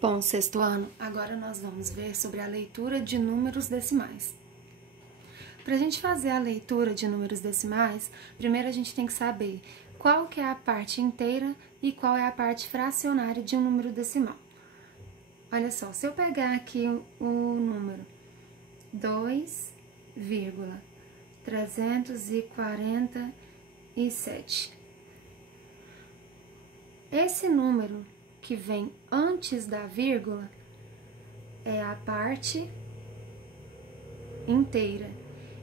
Bom, sexto ano, agora nós vamos ver sobre a leitura de números decimais. Para a gente fazer a leitura de números decimais, primeiro a gente tem que saber qual que é a parte inteira e qual é a parte fracionária de um número decimal. Olha só, se eu pegar aqui o número 2,347, esse número que vem antes da vírgula é a parte inteira.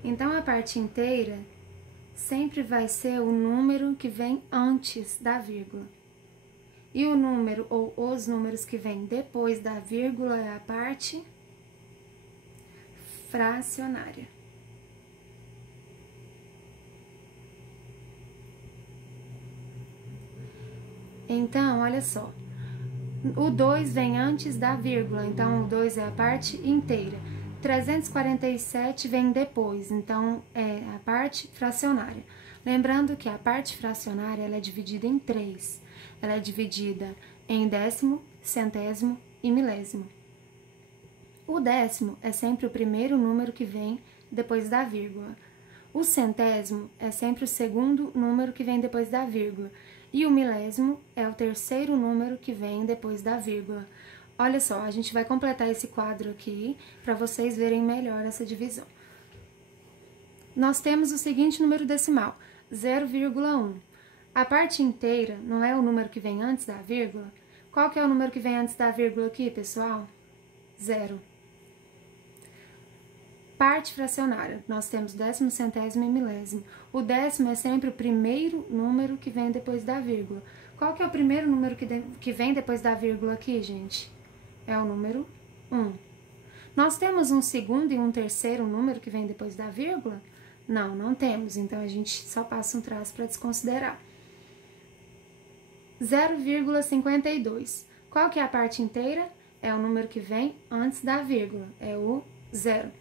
Então, a parte inteira sempre vai ser o número que vem antes da vírgula. E o número ou os números que vêm depois da vírgula é a parte fracionária. Então, olha só. O 2 vem antes da vírgula, então o 2 é a parte inteira. 347 vem depois, então é a parte fracionária. Lembrando que a parte fracionária ela é dividida em 3. Ela é dividida em décimo, centésimo e milésimo. O décimo é sempre o primeiro número que vem depois da vírgula. O centésimo é sempre o segundo número que vem depois da vírgula. E o milésimo é o terceiro número que vem depois da vírgula. Olha só, a gente vai completar esse quadro aqui para vocês verem melhor essa divisão. Nós temos o seguinte número decimal, 0,1. A parte inteira não é o número que vem antes da vírgula? Qual que é o número que vem antes da vírgula aqui, pessoal? 0. Parte fracionária, nós temos décimo, centésimo e milésimo. O décimo é sempre o primeiro número que vem depois da vírgula. Qual que é o primeiro número que vem depois da vírgula aqui, gente? É o número 1. Nós temos um segundo e um terceiro número que vem depois da vírgula? Não, não temos, então a gente só passa um traço para desconsiderar. 0,52. Qual que é a parte inteira? É o número que vem antes da vírgula, é o 0.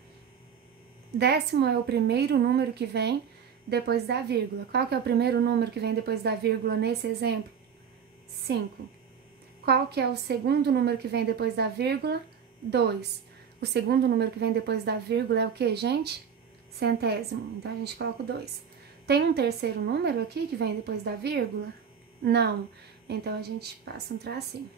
Décimo é o primeiro número que vem depois da vírgula. Qual que é o primeiro número que vem depois da vírgula nesse exemplo? 5. Qual que é o segundo número que vem depois da vírgula? 2. O segundo número que vem depois da vírgula é o que, gente? Centésimo. Então, a gente coloca o 2. Tem um terceiro número aqui que vem depois da vírgula? Não. Então, a gente passa um tracinho.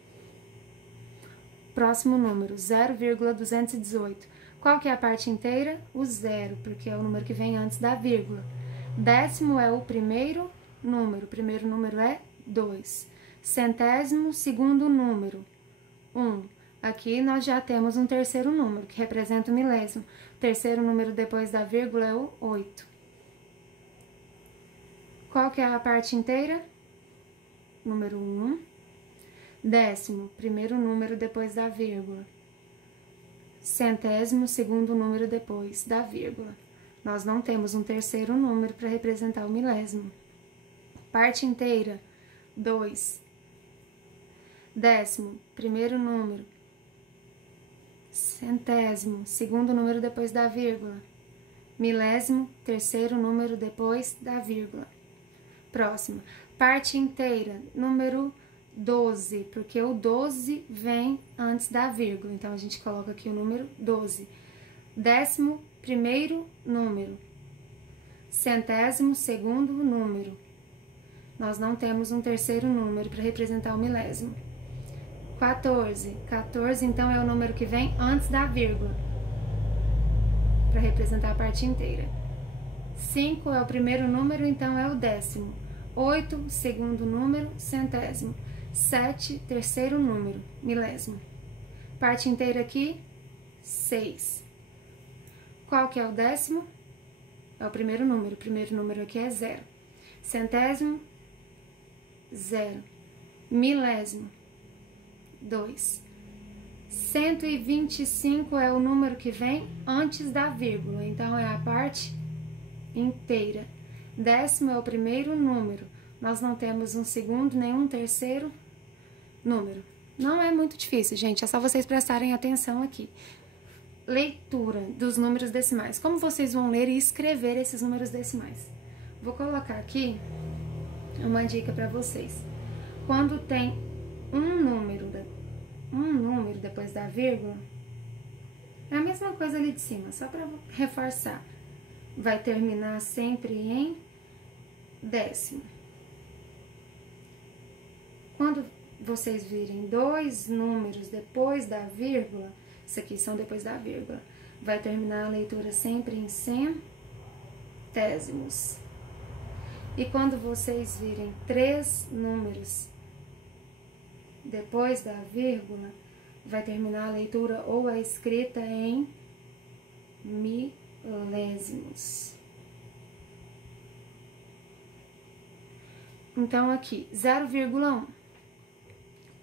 Próximo número, 0,218. Qual que é a parte inteira? O 0, porque é o número que vem antes da vírgula. Décimo é o primeiro número é 2. Centésimo, segundo número, 1. Aqui nós já temos um terceiro número, que representa o milésimo. O terceiro número depois da vírgula é o 8. Qual que é a parte inteira? Número 1. Décimo, primeiro número depois da vírgula. Centésimo, segundo número depois da vírgula. Nós não temos um terceiro número para representar o milésimo. Parte inteira, 2. Décimo, primeiro número. Centésimo, segundo número depois da vírgula. Milésimo, terceiro número depois da vírgula. Próximo, parte inteira, número 12, porque o 12 vem antes da vírgula, então a gente coloca aqui o número 12. Décimo, primeiro número. Centésimo, segundo número. Nós não temos um terceiro número para representar o milésimo. 14. 14, então, é o número que vem antes da vírgula, para representar a parte inteira. 5 é o primeiro número, então é o décimo. 8, segundo número, centésimo. 7, terceiro número, milésimo. Parte inteira aqui, 6. Qual que é o décimo? É o primeiro número aqui é 0. Centésimo, 0. Milésimo, 2. 125 é o número que vem antes da vírgula, então é a parte inteira. Décimo é o primeiro número. Nós não temos um segundo nem um terceiro número. Não é muito difícil, gente, é só vocês prestarem atenção aqui. Leitura dos números decimais. Como vocês vão ler e escrever esses números decimais? Vou colocar aqui uma dica para vocês. Quando tem um número um número depois da vírgula, é a mesma coisa ali de cima, só para reforçar. Vai terminar sempre em décimo. Quando vocês virem dois números depois da vírgula, isso aqui são depois da vírgula, vai terminar a leitura sempre em centésimos. E quando vocês virem três números depois da vírgula, vai terminar a leitura ou a escrita em milésimos. Então, aqui, 0,1.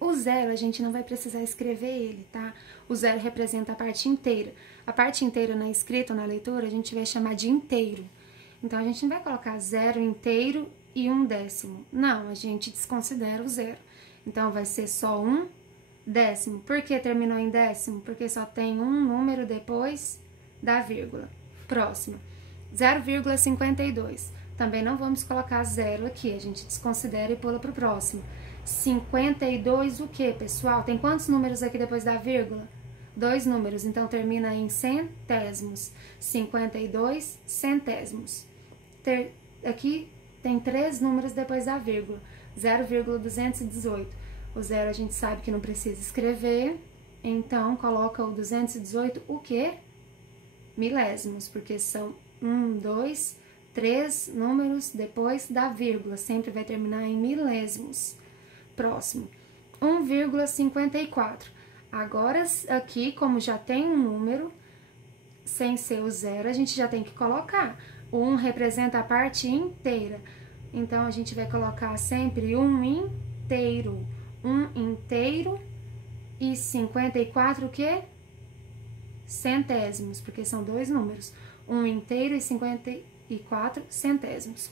O zero, a gente não vai precisar escrever ele, tá? O zero representa a parte inteira. A parte inteira na escrita ou na leitura, a gente vai chamar de inteiro. Então, a gente não vai colocar 0 inteiro e 1/10. Não, a gente desconsidera o zero. Então, vai ser só 1/10. Por que terminou em décimo? Porque só tem um número depois da vírgula. Próximo, 0,52. Também não vamos colocar zero aqui, a gente desconsidera e pula para o próximo. 52 o que, pessoal? Tem quantos números aqui depois da vírgula? 2 números, então termina em centésimos. 52 centésimos. Aqui tem 3 números depois da vírgula. 0,218. O zero a gente sabe que não precisa escrever, então coloca o 218 o quê? Milésimos, porque são 1, 2, 3 números depois da vírgula. Sempre vai terminar em milésimos. Próximo, 1,54. Agora, aqui, como já tem um número, sem ser o zero, a gente já tem que colocar. O 1 representa a parte inteira. Então, a gente vai colocar sempre um inteiro. 1 inteiro e 54 o quê? Centésimos, porque são 2 números. 1 inteiro e 54 centésimos.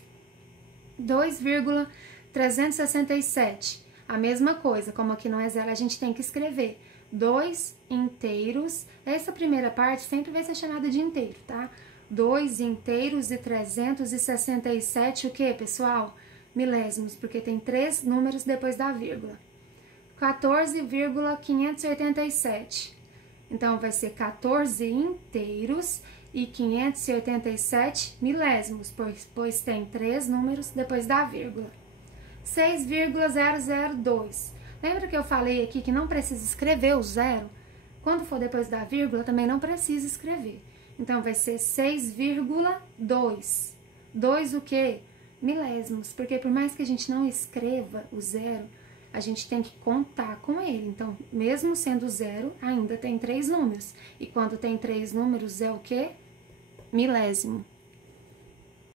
2,367. A mesma coisa, como aqui não é zero, a gente tem que escrever 2 inteiros. Essa primeira parte sempre vai ser chamada de inteiro, tá? 2 inteiros e 367, o que, pessoal? Milésimos, porque tem 3 números depois da vírgula. 14,587. Então, vai ser 14 inteiros e 587 milésimos, pois tem 3 números depois da vírgula. 6,002. Lembra que eu falei aqui que não precisa escrever o zero? Quando for depois da vírgula, também não precisa escrever. Então, vai ser 6,2. 2 o quê? Milésimos, porque por mais que a gente não escreva o zero, a gente tem que contar com ele. Então, mesmo sendo zero, ainda tem 3 números. E quando tem 3 números, é o quê? Milésimo.